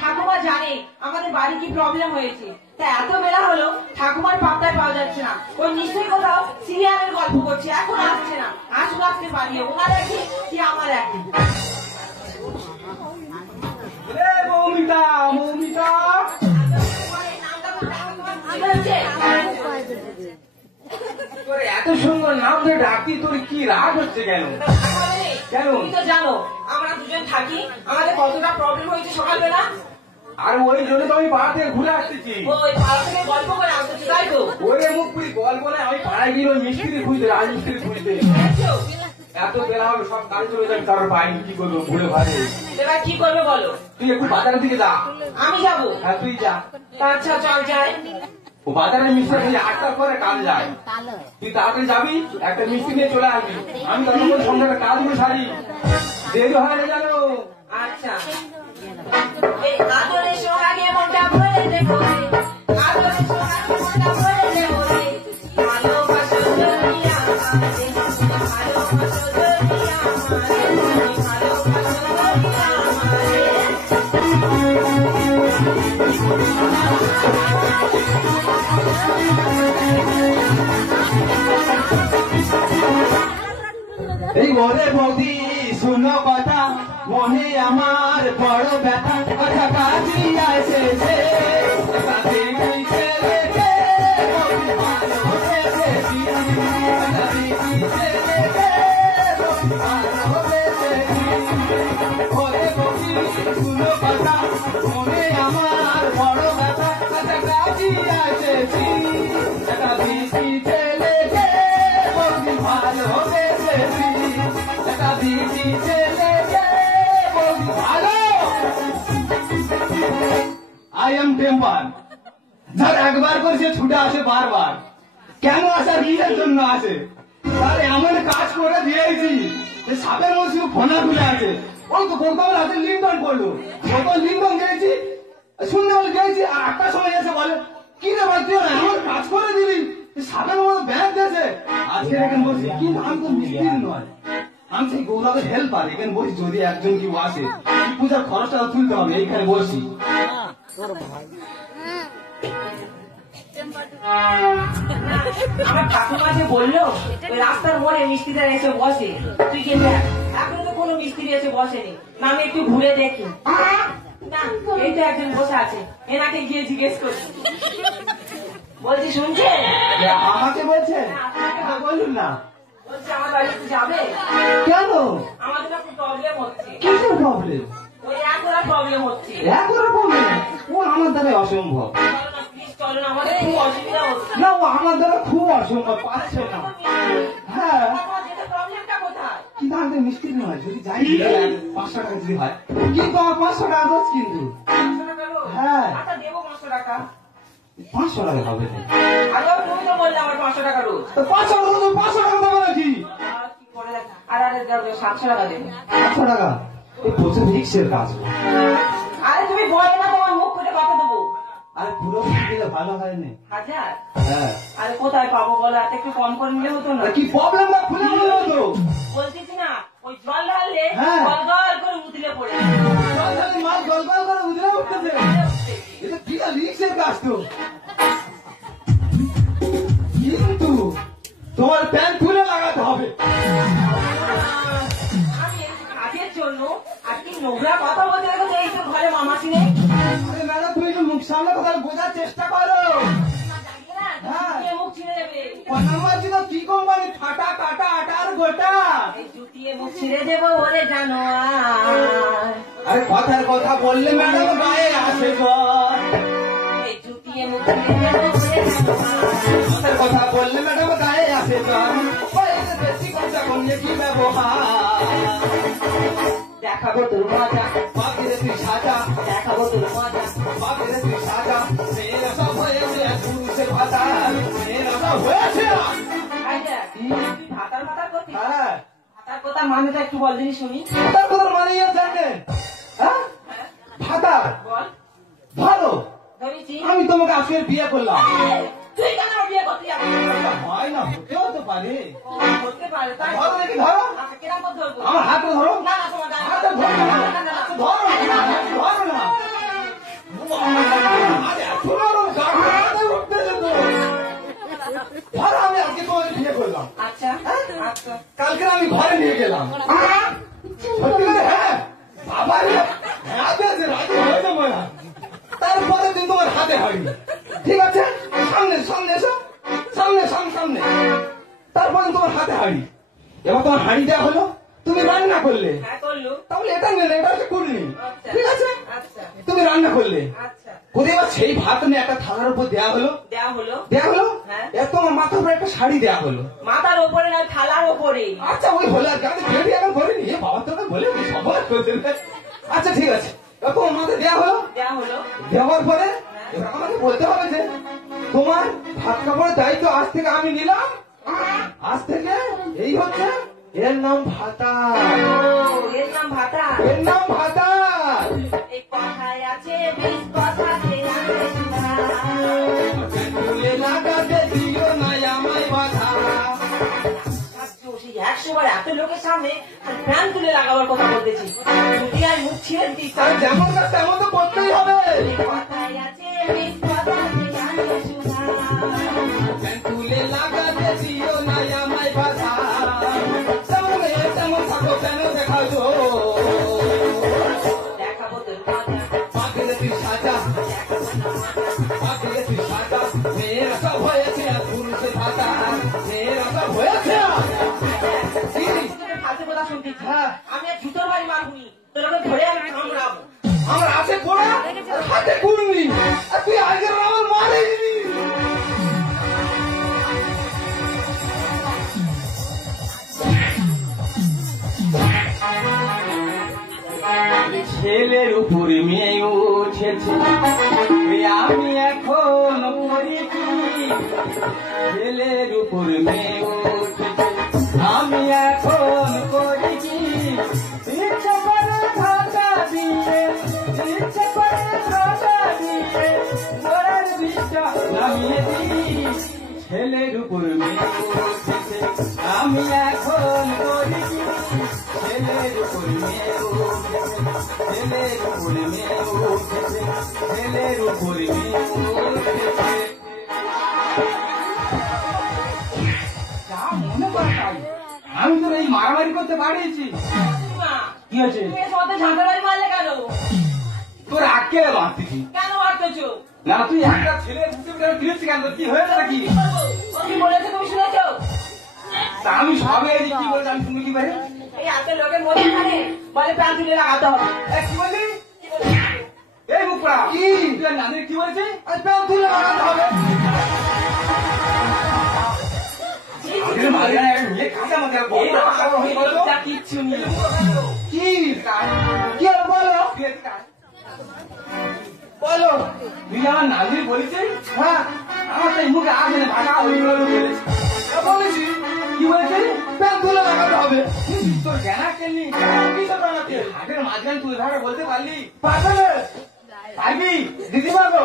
ঠাকুমা জানে আমাদের বাড়ি কি প্রবলেম হয়েছে, তা এত বেলা হলো ঠাকুমার পাত্তায় পাওয়া যাচ্ছে না। ওই নিশ্চয়ই কোথাও সিরিয়ালের গল্প করছে, এখন আসছে না। আসুক আজকে বাড়ি, ওনার একদিন কি আমার একদিন। মৌমিতা মৌমিতা এত সুন্দর নাম ধরে ডাকতি, তোর কি রাগ হচ্ছে কেন? কেন? তুমি তো জানো আমরা দুজন থাকি, আমাদের কতটা প্রবলেম হয়েছে সকালবেলা। আর ওই জন্য তো আমি পাড়া থেকে ঘুরে আসতেছি। ওই পাড়া থেকে গল্প করে আসতেছি, তাই তো? ওরে মুখ পুরি গল্প নয়, আমি পাড়ায় গিয়ে ওই মিস্ত্রি খুঁজতে, রাজমিস্ত্রি খুঁজতে। এত বেলা হবে, সব কাজ চলে যাবে, কারোর পাইনি, কি করবো ঘুরে ভাবে। এবার কি করবে বলো? তুই একটু বাজারের দিকে যা। আমি যাবো? হ্যাঁ তুই যা। আচ্ছা চল যাই। ও বাজারে মিস্ত্রি 8টার পরে কাজ যায়, তুই তাড়াতাড়ি যাবি, একটা মিস্ত্রি নিয়ে চলে আসবি। আমি তখন সন্ধ্যাটা কাজগুলো সারি, দেরি হয় না জানো। আচ্ছা এই আদরের সোহাগে মনটা ভরে দেবো, আদরের সোহাগে মনটা ভরে দেবো রে, ভালোবাসো যদি আমারে, ভালোবাসো যদি আমারে, ভালোবাসো যদি আমারে। এই ওরে বৌদি শুনো কথা, মনে আমার বড় ব্যথা, কথা কাজী এসেছে ওরে বৌদি শুনো কথা, মনে আমার বড় ব্যথা, কথা কাজী এসেছি, এটা দিদি ছেলেকে বৌদি ভালোবেসেছি, এটা দিদি ছেলেকে বৌদি ভালো। আই এম টেম্পার, যার একবার করে সে ছুটে আসে বারবার, কেন আসে নিজের জন্য আসে। তার এমন কাজ করে দিয়েছি যে সাপের মধ্যে ফোনা তুলে আছে, ওই তো কোথাও হাতে লিঙ্কন করলো, কোথাও লিঙ্কন দিয়েছি, শূন্য বলে দিয়েছি, আর 8টার সময় এসে বলে কি রে ভাই তুই এমন কাজ করে দিলি, সাপের মতো ব্যাগ দিয়েছে। আজকে এখানে বসি, কিন্তু আমি তো মিস্ত্রি নয়, আমি সেই গৌরবের হেল্পার, এখানে বসি, যদি একজন কেউ আসে পূজার খরচটা তুলতে হবে, এইখানে বসি। আমার ঠাকুমা যে বললো ওই রাস্তার মোড়ে মিস্ত্রিরা এসে বসে, তুই কে দেখ, এখন তো কোনো মিস্ত্রি এসে বসেনি, না আমি একটু ঘুরে দেখি। না এই তো একজন বসে আছে, এনাকে গিয়ে জিজ্ঞেস করছি। বলছি শুনছে? আমাকে বলছেন? বলুন না। বলছি আমার বাড়িতে যাবে? কেন? আমাদের না খুব প্রবলেম হচ্ছে। কিসের প্রবলেম? ওই একরা প্রবলেম হচ্ছে। একরা প্রবলেম? ও আমার দ্বারা অসম্ভব। চলো না, আমাদের খুব অসুবিধা হচ্ছে। না ও আমার দ্বারা খুব অসম্ভব, পাচ্ছে না। হ্যাঁ প্রবলেমটা কোথায়? কিন্তু আমাদের মিস্ত্রি নয়, যদি যাই 500 টাকা যদি হয়, কিন্তু আমার 500 টাকা দোষ, কিন্তু হ্যাঁ আচ্ছা দেবো 500 টাকা। 500 টাকা হবে না। আরে তুমি তো বললে আমার 500 টাকা রোজ। 500 টাকা তো 500 টাকা দেবো নাকি? কি করে? আরে 700 টাকা দেবো। 500 টাকা এই প্রচুর রিক্সের কাজ। আরে তুমি বলে না, তোমার মুখ করে কথা দেবো। আরে পুরো দিলে ভালো হয় না। 1000? হ্যাঁ। আরে কোথায় পাবো বলো, এত একটু কম করে নিলে হতো না? কি প্রবলেম না খুলে বলে হতো। বলতেছি না, ওই জল ঢাললে গল গল করে উতলে পড়ে জল ঢালে মাল গল গল করে উতলে উঠতেছে। এটা কি রিক্সের কাজ তো। কিন্তু তোমার প্যান্ট খুলে লাগাতে হবে। আমি কাজের জন্য আর কি নোংরা কথা বলতে গেলে এই তো ঘরে মামাসি নেই। আরে ম্যাডাম তুমি একটু মুখ সামনে কথা বোঝার চেষ্টা করো। মুখ ছিঁড়ে দেবে। কি কোম্পানি? ফাটা কাটা আটার গোটা। জুতিয়ে মুখ ছিঁড়ে দেবো বলে জানো। আরে কথার কথা বললে ম্যাডাম গায়ে আসে জ্বর। জুতিয়ে মুখ ছিঁড়ে দেবো বলে জানো। কথার কথা বললে ম্যাডাম গায়ে আসে জ্বর। বেশি কথা করলে কি ব্যবহার? দেখাবো তোর মজা, বাকিরে তুই সাজা। দেখাবো তোর মজা, বাকিরে তুই সাজা। মেয়েরা সব হয়েছে পুরুষের হয়েছে এই দেখ, তুই ভাতার ভাতার করছিস? হ্যাঁ ভাতার কথার মানেটা একটু বল দিনি শুনি। ভাতার কথার মানে জানেন? হ্যাঁ হ্যাঁ, ভাতা বল। ভালো। ধরেছি। আমি তোমাকে আজকে বিয়ে করলাম। তুই কেন আমার বিয়ে করতে যাবি? হয় না, হতেও তো পারে। করতে পারে, তাই তো? ধরো দেখি, ধরো। আচ্ছা, কিরম করে ধরবো? আমার হাতটা ধরো। না, না, তোমার গায়ে হাতটা ধরো না। না, না, না, না, ধরো না, ধরো না। আরে এত নরম গাড়ি, হাতে উঠতেছে তো। ধরো, আমি আজকে তোমাকে বিয়ে করলাম। আচ্ছা, আচ্ছা। কালকে আমি ঘরে নিয়ে গেলাম। সত্যি করে? হ্যাঁ বাবা রে, রাজি আছে, রাজি হয়েছে মনে হয়। তারপরে দিন তোমার হাতে হয়নি। ঠিক আছে, সামনে সামনে এসো, সামনে সামনে সামনে। তারপরে তোমার হাতে হাড়ি। এবার তোমার হাড়ি দেওয়া হলো, তুমি রান্না করলে। হ্যাঁ, করলু। তাহলে এটা নেই, এটা হচ্ছে কুড়নি। আচ্ছা। ঠিক আছে, আচ্ছা, তুমি রান্না করলে। আচ্ছা। করে এবার সেই ভাত নিয়ে একটা থালার উপর দেওয়া হলো। দেওয়া হলো। দেওয়া হলো, হ্যাঁ। এবার তোমার মাথার উপর একটা শাড়ি দেওয়া হলো। মাথার ওপরে না, থালার ওপরে। আচ্ছা ওই হলো আর কি, আমি ভেবে এখন বলিনি, এ বাবা তোকে বলে সবার করতে। আচ্ছা ঠিক আছে, এবার তোমার মাথায় দেওয়া হলো। দেওয়া হলো। দেওয়ার পরে এবার আমাকে বলতে হবে যে তোমার ভাত কাপড়ের দায়িত্ব আজ থেকে আমি নিলাম। আজ থেকে এই হচ্ছে, এর নাম ভাতা। ও, এর নাম ভাতা। এর নাম ভাতা। এই কথায় আছে, বেশ কথাতে আছে সুধা। তুলে লাগাতে দিও না আমায় বাধা। আজকেও সেই 100 বার এত লোকের সামনে আর ফ্যান তুলে লাগাবার কথা বলতেছি। যদি আর মুখ ছিঁড়ে দিস, আর যেমন কাজ তেমন তো করতেই হবে। কথায় আছে, বেশ কথাতে আছে সুধা। তুলে লাগাতে দিও না আমায় বাধা। তেমন তেমন থাকো কেন দেখাও তো। দেখাবো তোর মজা, পাখিরে তুই সাজা, পাখিরে তুই সাজা। মেয়েরা সব হয়েছে আর পুরুষে ভাতা। মেয়েরা সব হয়েছে কি? তোকে ফালতু কথা শুনতেছি। হ্যাঁ। আমি আর জুতোর বাড়ি মারবনি, তোকে ধরে আমি কামড়াবো। আমার আছে পোড়া আর হাতে কুড়নি, আর তুই আগে আমার মারে দিবি। ছেলের উপর মেয়ে উঠেছে, আমি এখন করি কি? ছেলের উপর মেয়ে উঠেছে, আমি এখন করি কি? ইচ্ছে করে ভাতা দিয়ে, ইচ্ছে করে ভাতা দিয়ে, গোড়ার বিষটা নামিয়ে দিই। ছেলের উপর মেয়ে উঠেছে, আমি এখন করি কি? ছেলের উপর মেয়ে উঠেছে, ছেলের উপর মেয়ে উঠেছে, ছেলের উপর মেয়ে উঠেছে। যা মনে করে তাই। আমি তো এই মারামারি করতে পারিয়েছি। মা, কি হয়েছে? তুমি এর সাথে ঝাঁটা বাড়ি মারলে কেন? তোর আটকে মারতেছি কেন মারতেছো? না, তুই একটা ছেলে ফিরেছি কেন? কি হয়েছে নাকি? কি করবো? ও কি বলেছে তুমি শুনেছো? তা আমি সবে কি বলছি, আমি শুনি কি পারে? এই এত লোকের মধ্যে খানে বলে প্যান তুলে লাগাতে হবে। কি বললি? কি বলেছে? এই মুখরা কি নানি কি বলছে? প্যান তুলে লাগাতে হবে। আগের মাঝখানে একটা মেয়ে কাঁচা মাথা এই লোকটা কিচ্ছু নেই। কি কি আর বলো, বলো। তুই আমার নাজির বলেছিস? হ্যাঁ, আমার তো এই মুখে আসে না, ভাষা ওইগুলো বলেছি। বলেছি কি বলেছি? প্যান তুলে লাগাতে হবে। তোর জ্ঞানা কেননি? হাটের মাঝখানে তুই ভাবে বলতে পারলি? পারবে পারবি? দিদি পারবো।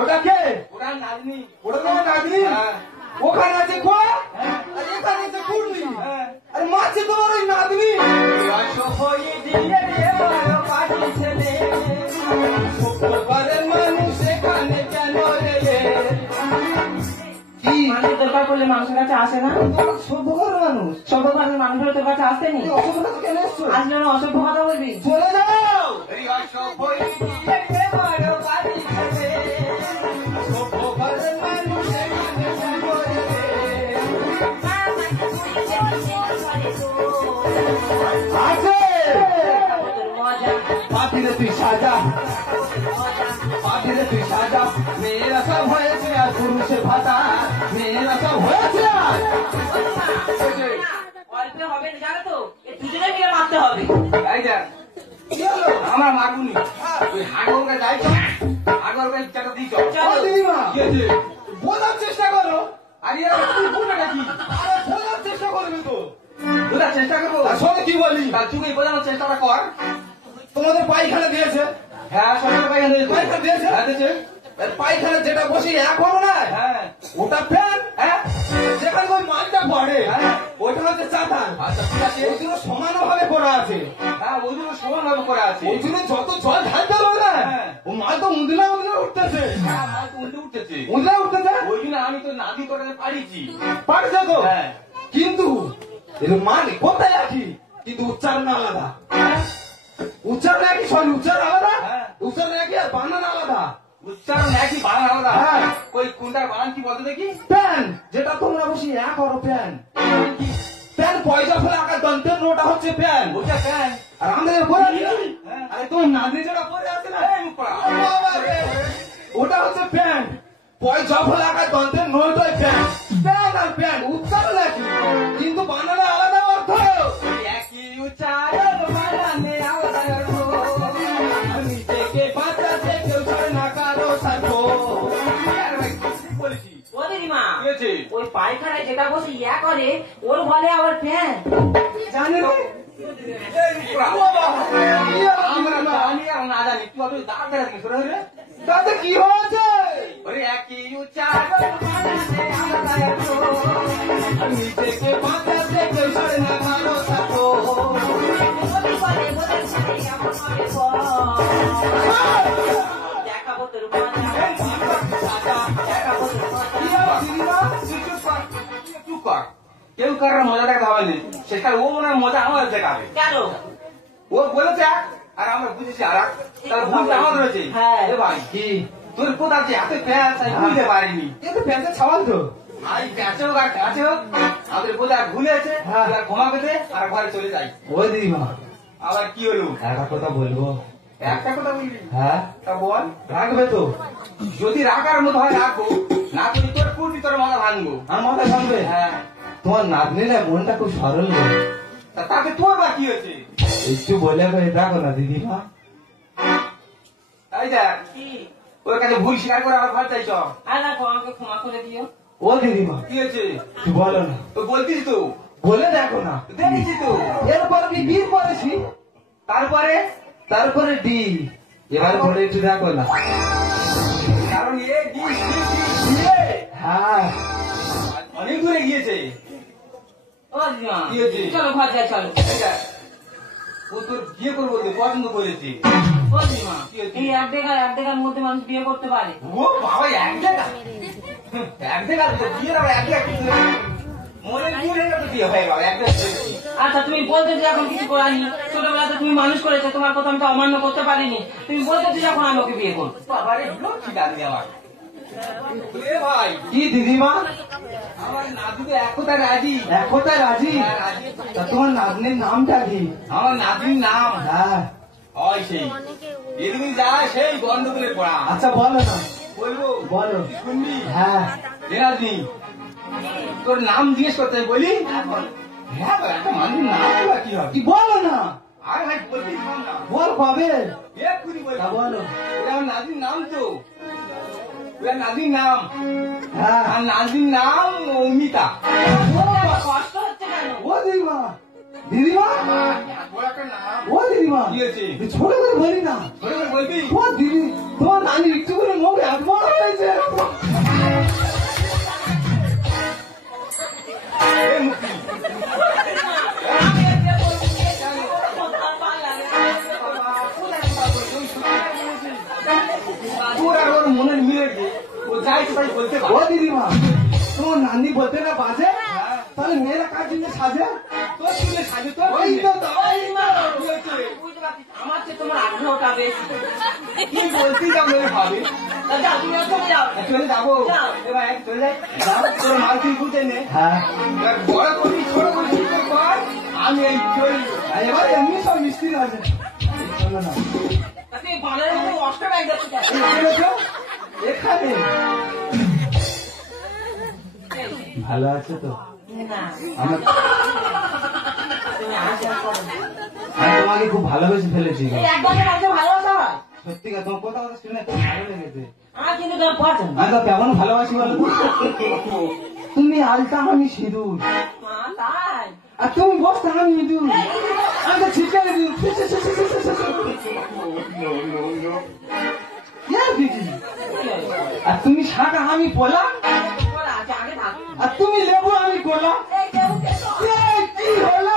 ওটা কে? ওটা নাতনি। ওটা তোমার নাতনি? ওখানে আছে খোয়া আর এখানে আছে কুড়নি। আর মাছে তোমার ওই নাতনি। শুক্রবারের মানুষ এখানে কেন রে? কি মানুষের দরকার পড়লে মানুষের কাছে আসে না? সভ্যঘরের মানুষ? সর্বভারতের মানুষের তোর কাছে আসতেনি? অসভ্যতা কেন এসছো? আসলে না অসভ্য কথা বলবি? চলে যাও। সভ্যঘরের মানুষ এখানে কেন রে? আছে পাখিরে তুই সাজা, পাখিরে তুই সাজা। মেয়েরা সব হয়েছে আর পুরুষে ভাতা। মেয়েরা সব হয়েছে আর অল্প হবে না, জানো তো? এই দুজনে মিলে মারতে হবে। এই দেখ, কি হলো? আমার মাগুনি তুই হাগরকে যাই তো, হাগরকে ইচ্ছাটা দিই চল। চলো। দিদিমা কি আছে? বোঝার চেষ্টা করো। আরে তুই বুঝাটা কি? আরে বোঝার চেষ্টা করবে তো। বোঝার চেষ্টা করবো। আর শোনে কি বলি, তা তুই এই বোঝানোর চেষ্টাটা কর। তোমাদের পায়খানা দিয়েছে, হ্যাঁ সরকার পাইখানা দিয়েছে। পায়খানা দিয়েছে, হ্যাঁ দিয়েছে। এর পায়খানা যেটা বসে এক হলো না, হ্যাঁ ওটা ফ্যান, হ্যাঁ যেখানে ওই মালটা পড়ে হ্যাঁ। ওইটা হচ্ছে চাতান। আচ্ছা ঠিক আছে। ওই জন্য সমানভাবে করা আছে। হ্যাঁ ওই জন্য সমানভাবে করে আছে। ওই জন্য যত জল ঢালতে হবে না, হ্যাঁ। ও মাল তো উন্দলা উন্দলা উঠতেছে, হ্যাঁ মাল তো উল্টে উঠতেছে। উন্দলা উঠতেছে। ওই জন্য আমি তো নাদি করে পারিছি। পারছে তো, হ্যাঁ। কিন্তু এর মানে কোথায় একই, কিন্তু উচ্চারণ আলাদা। উচ্চারণ একই, সরি উচ্চারণ আলাদা, হ্যাঁ। উচ্চারণ একই আর বানান আলাদা। উচ্চারণ একই বানান আলাদা। হ্যাঁ। ওই কোনটার বানান কি বলতো দেখি? প্যান, যেটা তোমরা বসে এক করো প্যান, প্যান পয়সা ফেলে আকার দন্তের নোটা হচ্ছে প্যান। ওইটা প্যান। আর আমাদের বলে দিল, হ্যাঁ। আরে তোমার নাতনি যেটা পরে আছে না, এই মুখপড়া। বাবা রে, ওটা হচ্ছে প্যান্ট। পয়সা ফেলে আকার দন্তের নোটাই প্যান্ট। প্যান আর প্যান্ট উচ্চারণ একই, কিন্তু বানানে আলাদা অর্থ। একই উচ্চারণ বানানে আলাদা অর্থ। নিজেকে বাঁচাতে কেউ ছাড়ে না কারো স্বার্থ। আরে ভাই, ঠিক বলেছি। ও দিদিমা, কি হয়েছে? ওই পায়খানায় যেটা বসে ইয়া করে ওর বলে আবার ফ্যান। জানি না, এই মুখপড়া। বাবা, আমরা জানি আর না জানি, তুই অত দাঁড় দেখা দিস রে। তাতে কি হয়েছে? ওরে একই উচ্চারণ বানানে আলাদা অর্থ। নিজেকে বাঁচাতে কেউ ছাড়ে না কারো স্বার্থ। ওদের বলে, ওদের বলে, আমার মাকে বল। দেখাবো তোর মজা, দেখাবো তোর মজা। কি হলো দিদিমা? তুই চুপ কর, চুপ কর। কেউ কারোর মজা দেখাতে হবে না, সেটা ও মনে হয় মজা আমার দেখাবে। কেন? ও বলেছে এক, আর আমরা বুঝেছি আর এক। তাহলে ভুলটা আমাদের হয়েছে। হ্যাঁ। এ ভাই কি? তোর কোথাও যে হাতে প্যাঁচ আমি বুঝতে পারিনি। কিন্তু প্যান্টে ছাওয়াল তো। আই প্যাঁচে হোক আর কাছে হোক, আমাদের বোধ আর ভুলে আছে। হ্যাঁ। তুই আর ঘুমা পেতে আর ঘরে চলে যাই। ও দিদিমা, আবার কি হলো? একটা কথা বলবো। একটা কথা বলবি? হ্যাঁ, তা বল। রাখবে তো? যদি রাখার মতো হয় রাখবো, না তুই তোর কুটি তোর মাথা ভাঙবো। আমার মাথায় ভাঙবে? হ্যাঁ। তোমার নাতনিরা মনটা খুব সরল গো। তা তাকে তোর বা কি হয়েছে? একটু বলে করে দেখো না দিদিমা। এই দেখ, কি? ওর কাছে ভুল স্বীকার করে আমার ঘর চাইছ। আর রাখো, আমাকে ক্ষমা করে দিও। ও দিদিমা, কি হয়েছে? একটু বলো না, তো বলতিস তো, বলে দেখো না। দেখেছি তো। এরপর আমি বিয়ে করেছি, তারপরে তারপরে ডি, এবার বলে একটু দেখো না। কারণ এ ডিস ডিস ডিস দিয়ে হ্যাঁ, অনেক দূরে গিয়েছে। ও দিদিমা, কি হয়েছে? চলো ঘর যাই, চলো। এই দেখ, ও তোর বিয়ে করবো বলতে পছন্দ করেছে। ও দিদিমা, কি হয়েছে? এই এক দেখার মধ্যে মানুষ বিয়ে করতে পারে? ও বাবা, এক জায়গা এক জায়গা তো বিয়ের আবার এক জায়গা মনে বিয়ে হয়ে গেল বিয়ে হয় বাবা, এক জায়গা। আচ্ছা, তুমি বলতে যে এখন কিছু করানি, ছোটবেলাতে তুমি মানুষ করেছো, তোমার কথা আমি তো অমান্য করতে পারিনি। তুমি বলতে যে যখন আমি ওকে বিয়ে করবো। বাবারে লক্ষ্মী দাদি আমার। এ ভাই, কি দিদিমা? আমার নাদুকে এক কথা রাজি। এক কথায় রাজি? হ্যাঁ, রাজি। তা তোমার নাতনির নামটা কি? আমার নাতির নাম হ্যাঁ, হয় সেই এদিকে যায় সেই গন্ডগোলের পড়া। আচ্ছা বলো না, বলবো? বলো। তুই শুনবি? হ্যাঁ, এরাজনি, তোর নাম জিজ্ঞেস করতে হবে, বলি? হ্যাঁ তো, একটা মানুষের নাম বলা কি হবে? কি বলো না, আর ভাই বলবি না, বল কবে? এক্ষুনি বলবি। তা বলো। ওটা আমার নাতির নাম তো, ওটা নাতির নাম, হ্যাঁ, আর নাতির নাম অমিতা। কষ্ট হচ্ছে কেন? ও দিদিমা, দিদিমা, এত বড় একটা নাম। ও দিদিমা, কি হয়েছে? তুই ছোট করে বলি না। ছোট করে বলবি? ও দিদি, তোমার নানি একটু করে মুখ এত বড় হয়েছে। এ মুক্তি, আমি একটা বলছি, কথা পারলাম না। তোর আর ওর মনের মিলেছে, ও যাইছে তাই বলতে ও পারে। দিদিমা, তোমার নানি বলতে না বাজে, তাহলে মেয়েরা কার জন্য সাজে? তোর শুনে সাজে তোর ওই তো তাই না। বুঝতে পারছিস, আমার চেয়ে তোমার আগ্রহটা বেশি। কি বলতেই যাও মেরে ভাবে। তা যাও, তুমি চলে যাও। চলে যাবো, যাও। এবার এক চলে যাই। তোর মাল তুই বুঝে নে। হ্যাঁ, এবার বড় করবি ছোট করবি তোর কর, আমি এই চলি। আর এবার এমনি সব মিস্ত্রি আছে। চলো না, তা তুমি বানরের মতো নষ্ট হয়ে যাচ্ছে কেন? এই দেখেছো? এখানে ভালো আছে তো? না, আমার, তুমি আশা করো না। আমি তোমাকে খুব ভালোবেসে ফেলেছি গো। এই একবারের মধ্যে ভালোবাসা হয়? সত্যিকার তোমার কথা শুনে খুব ভালো লেগেছে। আমার কিন্তু তোমার পছন্দ। আমি তো কেমন ভালোবাসি বলো তো? তুমি আলতা আমি সিঁদুর মা তাই আর তুমি বসতে আমি ইঁদুর আমি ছিটকারে দিই দিদি আর তুমি শাঁখা আমি পোলা বলা আছে আগে থাক আর তুমি লেবু আমি কোলা এই কেউ কেটো কি হলো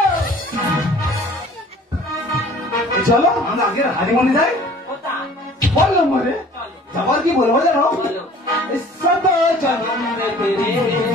চলো আমরা আগে হারিমনে যাই কোথায় বললো মরে চলো যাবার কি বলবো জানো বলো সত জন্ম में तेरे